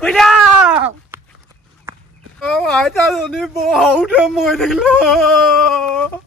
Kuida! Oh, I don't need more hold him with the law.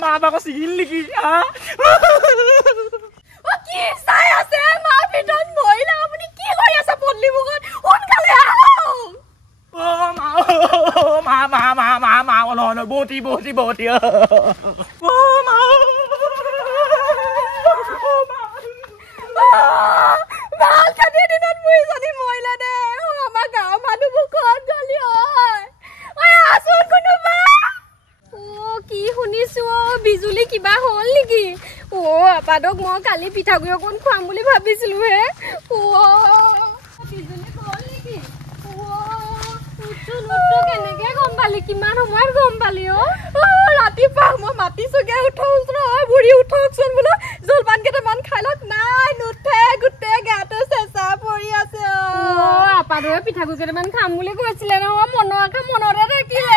Mama ko sigil lagi ah. O ki sai ase ma piton moila apni ki koi asa podli bugon unkale aho. Ma no boti. Ma. Bal kadi dinot mui sani moila de. Ama ga manu bukon gali oi. Oi asun kunu ba. কি শুনিছো বিজুলি কিবা হল নেকি ও আপাদক মই কালি পিঠাগুড়ি কোন খাম বুলি ভাবিছিলো হে ও বিজুলি হল নেকি ও উঠু কেনেকে গম পালি কিমান সময় গম পালি ও ৰাতি পাহ মই মাটি সুগে উঠৌছ নহয় বুঢ়ী উঠকছন বুলো জলপান কেটামান খাইলত নাই নুঠে গুটে গাটো চেঁচা পৰি আছে ও আপাদক পিঠাগুড়ি কেটামান খাম বুলি কৈছিলে ন মনৰে থাকিলে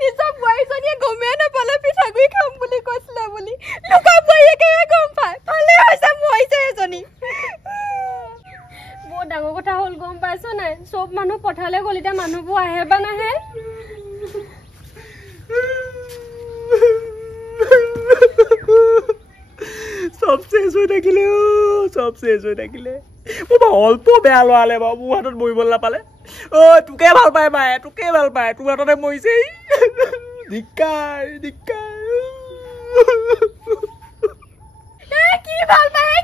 নিচব বয়সনিয়ে গমে না পালে পিঠাগুই খাম বুলি কৈছিলে বুলি লুকা বইকে গম পায় পালে হৈছে মইছে এজনী বো ডাঙৰ কথা হল গম পাইছো নাই সব মানুহ পঠালে গলিটা মানুহবো আহে বা নাহে সব শেষ হৈ থাকিলে ও অল্প বেয়া লৱালে বাবু হাতত বইবল না পালে ও তোকে ভাল পায় বাই তোকে ভাল পায় তোৰ হাততে মইছে দিক্কাৰ কি ভাল পায়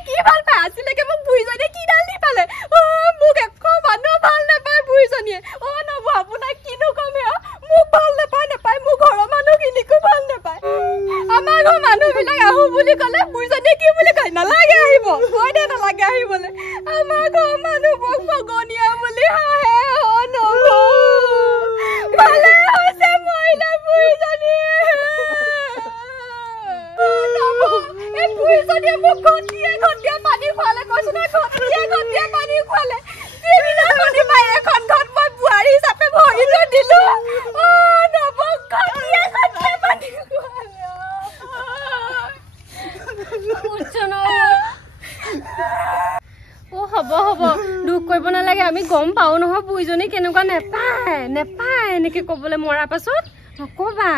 আজিলৈকে মোক বুইজনে কি ডাল দি পালে ও মোক একো মানুহ ভাল নাপায় বুইজনিয়ে ও নব আপোনাক কিনো কম হে মোক ভাল নাপায় মোক ঘৰৰ মানুহ কিনিকো ভাল নাপায় আমাৰ ঘৰ মানুহ বিলাক আহো বুলি কলে বুইজনিয়ে কি বুলি কয় নালাগে আহিব কয় দে নালাগে আহিবলে আমাৰ ঘৰ মানুহ মোক ভগনিয়া বুলি আহে ও নব ভালে হৈছে মইলা বুইজনি নব এই বুইজনিয়ে মোক ঘটিয়ে পানী খোৱালে কৈছো না ঘটিয়ে পানী খোৱালে দিনা খনি পাই এখন ঘট মই বুৱাৰী হিচাপে ভৰি লৈ দিলো ও নব ঘটিয়ে পানী খোৱালে ও হব দুখ কৰিব নালাগে আমি গম পাও নহয় বুইজনী কেনেকুৱা নেপায় এনেকে কবলে মৰা পাছত নকবা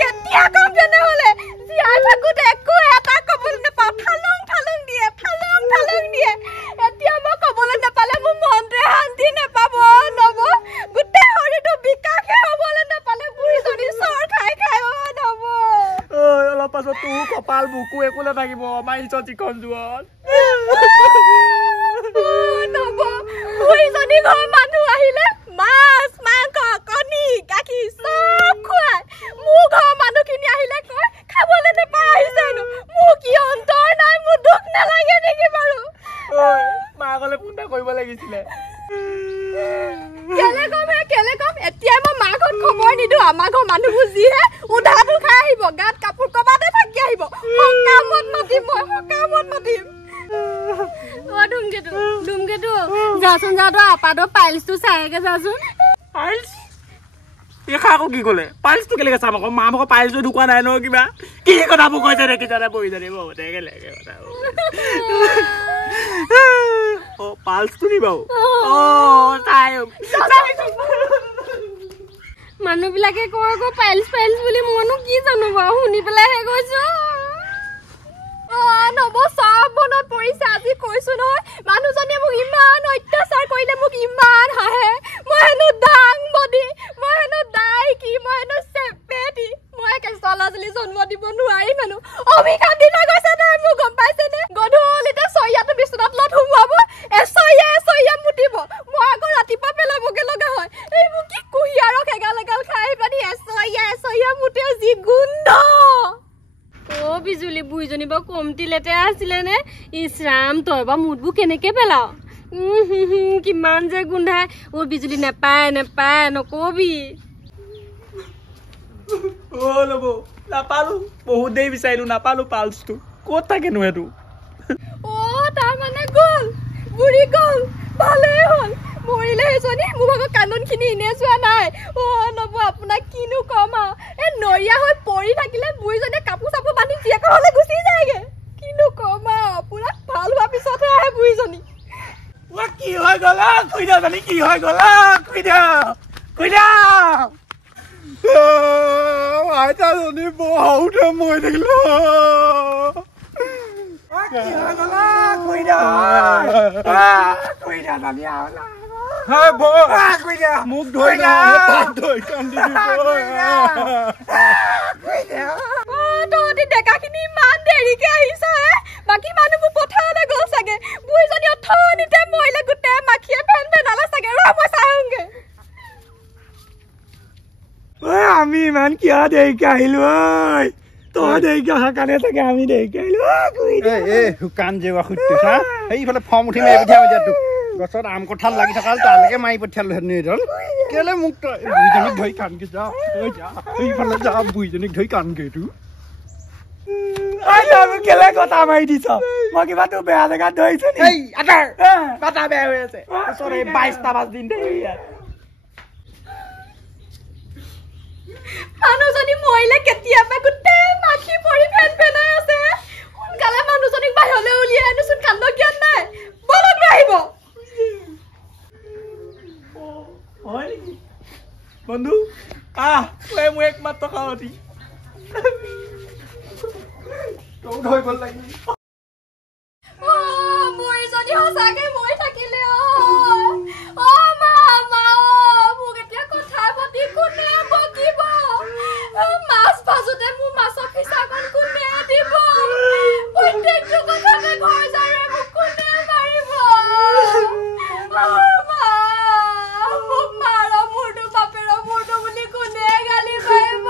কেতিয়া কম জনে হলে জিয়াই থাকোতে একো এটা কবলে নেপা ফালং দিয়ে এতিয়া মই কবলে নেপালে মোৰ মনতে শান্তি নেপাব নব গোটে হৰিটো বিকাশে হবলে নেপালে বুইজনী চৰ খাই ও নব অলপ পাছত তো কপাল বুকু একো নাথাকিব আমাৰ ইছত চিকন জুৱন নব বুইজনী ঘৰ মানুহ আহিলে মাছ মাংস কণী গাখীৰ সব খুৱাই মোৰ ঘৰ মানুহখিনি আহিলে কয় খাবলে নেপাই আহিছেনো মোৰ কি অন্তৰ নাই মোৰ দুখ নালাগে নেকি বাৰু মাকলে ফোনটা কৰিব লাগিছিলে কেলে কম এতিয়া মই মাকত খবৰ নিদো আমাৰ ঘৰ মানুহবোৰ যিহে উধাটো খাই আহিব গাত কাপোৰ কবাতে থাকি আহিব সকামত মাতিম ও ধুমকেতু যাচোন যা তো আপাদৰ পাইলছটো চাইকে যাচোন পাইলছ এখাকো কি কলে পাইলছটো কেলেকে চাম আকৌ মা মোক পাইলছটো ঢুকুৱা নাই ন কিবা কি কথা মোক কৈছে ৰে কি জানে বহি জানে বহুতে কেলেকে কথা ও পাইলছটো নি বাও ও তাই মানুহ বিলাকে কয় গো পাইলছ বুলি মনো কি জানো বা শুনি পেলাই হে গৈছো নব সব মনত পৰিছে আজি কৈছো নহয় মানুহজনে মোক ইমান অত্যাচাৰ কৰিলে মোক ইমান হাহে মই ইছৰাম তই বা মুডবোৰ কেনেকে পেলাও কিমান যে গোন্ধাই ও বিজুলী নেপায় নেপায় নকবি ও লব নাপালো বহুত দেৰি বিচাৰিলো নাপালো পালছটো ক'ত থাকেনো এইটো ও তাৰ মানে গ'ল বুঢ়ী গ'ল ভালেই হ'ল মৰিলে এজনী মোৰ ভাগৰ কান্দনখিনি এনে চোৱা নাই ও নব আপোনাক কিনো কম এই নৰিয়া হৈ পৰি থাকিলে বুঢ়ীজনীয়ে কাপোৰ চাপোৰ বান্ধি জীয়েকৰ হ'লে গুচি যায়গে কিনো কম পুৰা ভাল হোৱাৰ পিছতহে আহে বুঢ়ীজনী কি হৈ গ'ল খুইদা জানি কি হৈ গ'ল খুইদা খুইদা আইতাজনী বহুতে মই দেখিলো কি হৈ গ'ল খুইদা খুইদা জানি মোক ধৰি তহঁতি ডেকাখিনি ইমান দেৰিকে আহিছ বাকী মানুহবোৰ পথাৰলৈ গ'ল চাগে বুঢ়ীজনী অথনিতে মৰিলে গোটেই মাখিয়ে ফেন ফেনালে চাগে ৰ মই চাই আহোঁগে আমি ইমান কিয় দেৰিকে আহিলো ঐ তই দেৰিকে অহা কাৰণে চাগে আমি দেৰিকে আহিলো শুকান জেৱা সুধটো চা সেইফালে ফৰ্ম উঠি মাৰি পঠিয়াব এতিয়া তোক গছত আম কঁঠাল লাগি থকা তালৈকে মাৰি পঠিয়ালো হেঁতেন কেলে মোক তই বুঢ়ীজনীক ধৰি কাণকে যা সেইফালে যা বুঢ়ীজনীক ধৰি কাণকে তোৰ কেলে কথা মাৰি দিছ মই কিবা তোৰ বেয়া জেগাত ধৰিছো কথা বেয়া হৈ আছে 22টা 5 দিন দেৰি মানুহজনী মৰিলে কেতিয়াবা গোটেই মাখি পৰি ফেন ফেনাই আছে সোনকালে মানুহজনীক বাহিৰলৈ উলিয়াই আনোচোন কান্দ জ্ঞান নাই বলক আহিব হয় নেকি বন্ধু তই মোৰ একমাত্ৰ কামতি তই ধৰিব লাগিব বুঢ়ীজনী সঁচাকে মই থাকিলে মা মা মোক এতিয়া কথা পাতি কোনে বকিব মাছ ভাজোতে মোৰ মাছৰ খিচাকণ কোনে দিব প্ৰত্যেকটো কথাতে ঘৰ যাৰে মোক কোনে মাৰিব মোক মাৰ মোৰটো বাপেৰ মোৰটো বুলি কোনে গালি পাৰিব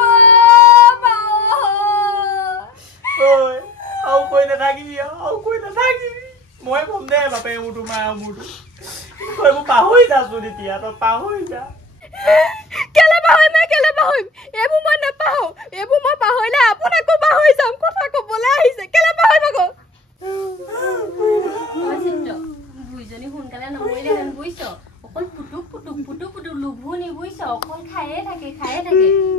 আৰু কৈ নাথাকিবি মই কম দে বাপে মোৰটো মা মোৰটো তই মোক পাহৰি যাচোন এতিয়া তই পাহৰি যা কেলে পাহৰিম এইবোৰ মই নাপাহৰো এইবোৰ মই পাহৰিলে আপোনাকো পাহৰি যাম কথা কবলৈ আহিছে কেলে পাহৰিম আকৌ বুঢ়ীজনী সোনকালে নমৰিলেহেঁতেন বুজিছ অকল পুটুক লোভো নিবুজিছ অকল খায়ে থাকে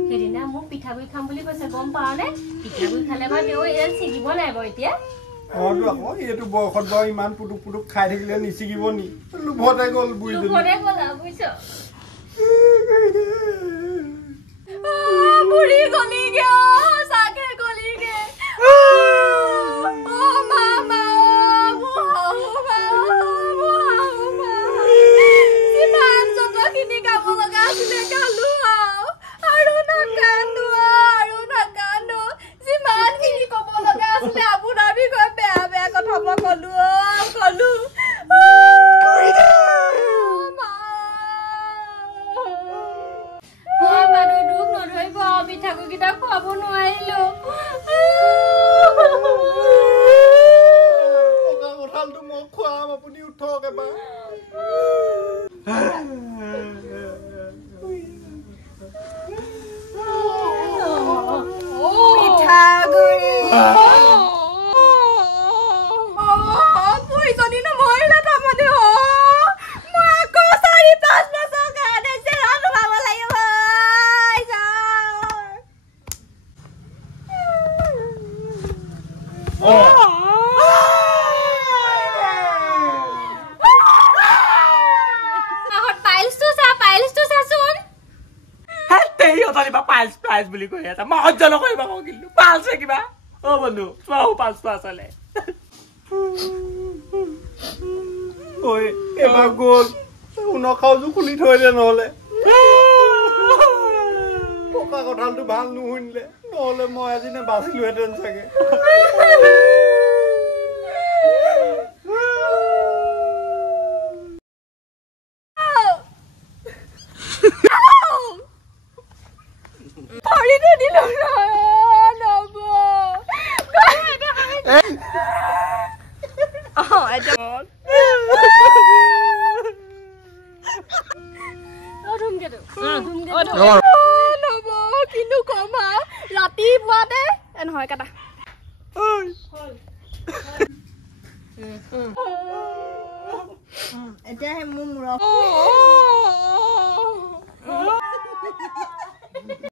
সেইদিনা মোক পিঠাগুড়ি খাম বুলি কৈছে গম পাৱ নে পিঠাগুড়ি খালে বা তেওঁ এডাল ছিগিব নাই বাৰু এতিয়া আকৌ এইটো বয়সত বাৰু ইমান পুটুক খাই থাকিলে নিচিগিব নি লোভতে গ'ল বুঢ়ীজনী বুজিছ বুঢ়ী গলিগে চাগে গলিগে যিমান যতখিনি গাব লগা আছিলে গালো আৰু নাকান্দো যিমানখিনি ক'ব লগা আছিলে আপোনাৰ বিষয়ে বেয়া কথা মই কলো পিঠাগুড়িকেইটা খুৱাব নোৱাৰিলো কঁঠালটো মই খুৱাম আপুনি উঠক এবাৰ বুঢ়ীজনী নমৰিলে তাৰমানে মই আকৌ 4-5 বছৰ কাৰণে জেলত সোমাব লাগিব পাইলছ বুলি কৈ আছে মই সহ্য নকৰিব কিন্তু পালছে কিবা বন্ধু চোৱাও পালছটো আচলে এবাৰ গ'ল উনখাওজো খুলি থৈ দে নহ'লে পকা কঁঠালটো ভাল নুশুনিলে নহ'লে মই আজি নে বাচিলোহেঁতেন চাগে কিন্তু কম ৰাতিপুৱাতে নহয় কাটা এতিয়া মোৰ মূৰত